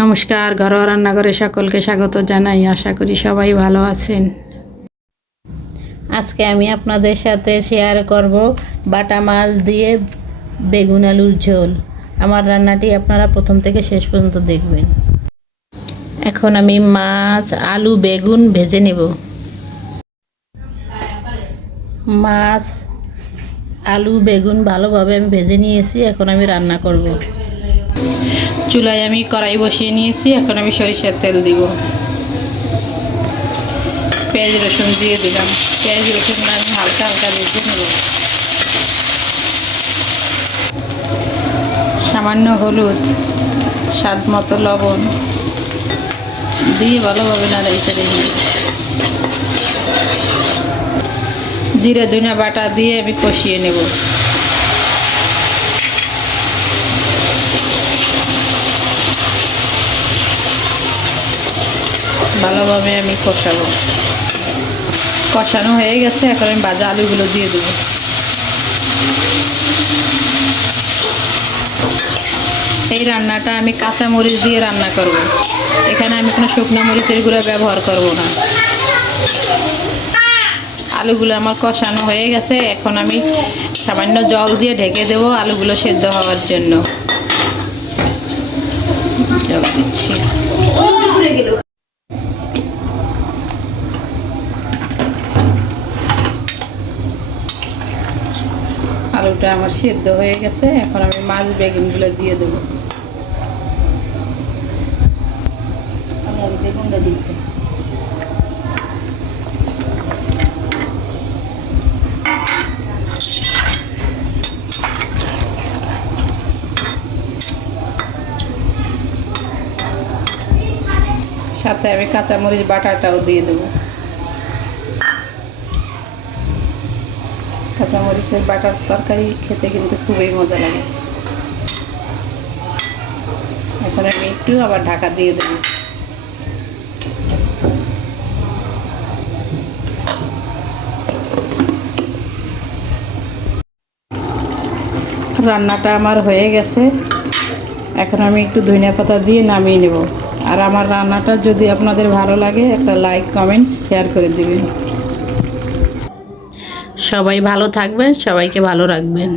নমস্কার, ঘরোয়া রান্নাঘরে সকলকে স্বাগত জানাই। আশা করি সবাই ভালো আছেন। আজকে আমি আপনাদের সাথে শেয়ার করব বাটা মাছ দিয়ে বেগুন আলুর ঝোল। আমার রান্নাটি আপনারা প্রথম থেকে শেষ পর্যন্ত দেখবেন। এখন আমি মাছ, আলু, বেগুন ভেজে নেব। মাছ, আলু, বেগুন ভালোভাবে আমি ভেজে নিয়েছি। এখন আমি রান্না করব। চুলায় আমি কড়াই বসিয়ে নিয়েছি। এখন আমি সরিষার তেল দিব। পেঁয়াজ রসুন দিয়ে দিলাম। পেঁয়াজ রসুন আমি হালকা হালকা ভেজে নেব। সামান্য হলুদ, স্বাদ মতো লবণ দিয়ে ভালোভাবে নাড়াই চেড়ে নিই। জিরে ধনিয়া বাটা দিয়ে আমি কষিয়ে নেব। ভালোভাবে আমি কষাবো। কষানো হয়ে গেছে। এখন আমি ভাজা আলুগুলো দিয়ে দেবো। এই রান্নাটা আমি কাঁচা মরিচ দিয়ে রান্না করব। এখানে আমি কোনো শুকনো মরিচের গুঁড়া ব্যবহার করব না। আলুগুলো আমার কষানো হয়ে গেছে। এখন আমি সামান্য জল দিয়ে ঢেকে দেবো আলুগুলো সেদ্ধ হওয়ার জন্য। জল দিচ্ছি। আলুটা আমার সেদ্ধ হয়ে গেছে। এখন আমি মাছ বেগুনগুলো দিয়ে দেবো। আমি আগে বেগুনটা দিতে সাথে আমি কাঁচামরিচ বাটাটাও দিয়ে দেবো। কাঁচামরিচের বাটার তরকারি খেতে কিন্তু খুবই মজা লাগে। এখন আমি একটু আবার ঢাকা দিয়ে দেবো। রান্নাটা আমার হয়ে গেছে। এখন আমি একটু ধনিয়া পাতা দিয়ে নামিয়ে নেব। আর আমার রান্নাটা যদি আপনাদের ভালো লাগে একটা লাইক, কমেন্ট, শেয়ার করে দিবেন। সবাই ভালো থাকবেন, সবাইকে ভালো রাখবেন।